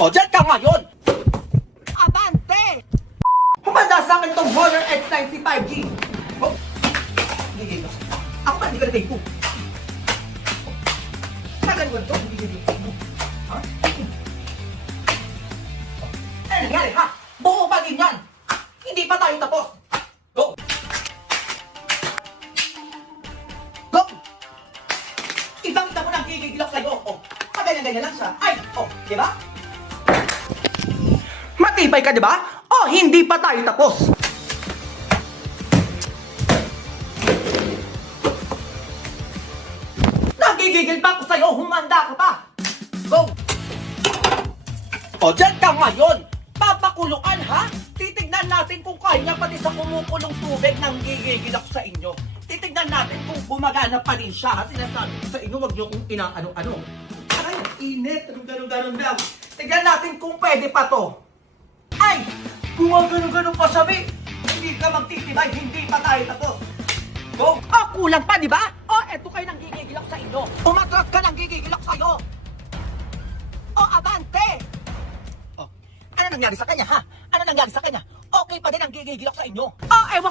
O, dyan ka ngayon! Abante! Humanda sa akin itong Honor X9 5G. Oh, gigil ka. Ako ba, hindi ka na-take ko. Nagaliwan to, hindi ka na ha? Eh, nangyari ha? Buo pa din yan! Hindi pa tayo tapos! Go! Go! Ibang-ita mo na ang gigigilak sa'yo. Oh, paganyan-ganyan lang siya. Ay, oh, di ba? Matibay ka, di ba? Oh, hindi pa tayo tapos. Nagigigil pa ako sa'yo, humanda ka pa. Go! O, dyan ka ngayon. Papakuluan, ha? Titignan natin kung kaya pati sa kumukulong tubig nang gigigil ako sa inyo. Titignan natin kung gumagana pa rin siya, ha? Sinasabi ko sa inyo, wag niyo kung inaano-ano. Ay, init. Anong ganon-ganon lang. Tignan natin kung pwede pa to. Ay! Gumagano-ganon pa sabi. Hindi ka magtitibay, hindi pa tayo tapos. Go! Oh, kulang pa, di ba? Oh, eto kayo nang gigigilak sa inyo. Umatras ka nang gigigilak sa'yo. Oh, abante! Oh, ano nangyari sa kanya, ha? Ano nangyari sa kanya? Okay pa din ang gigigilak sa inyo. Oh, ewan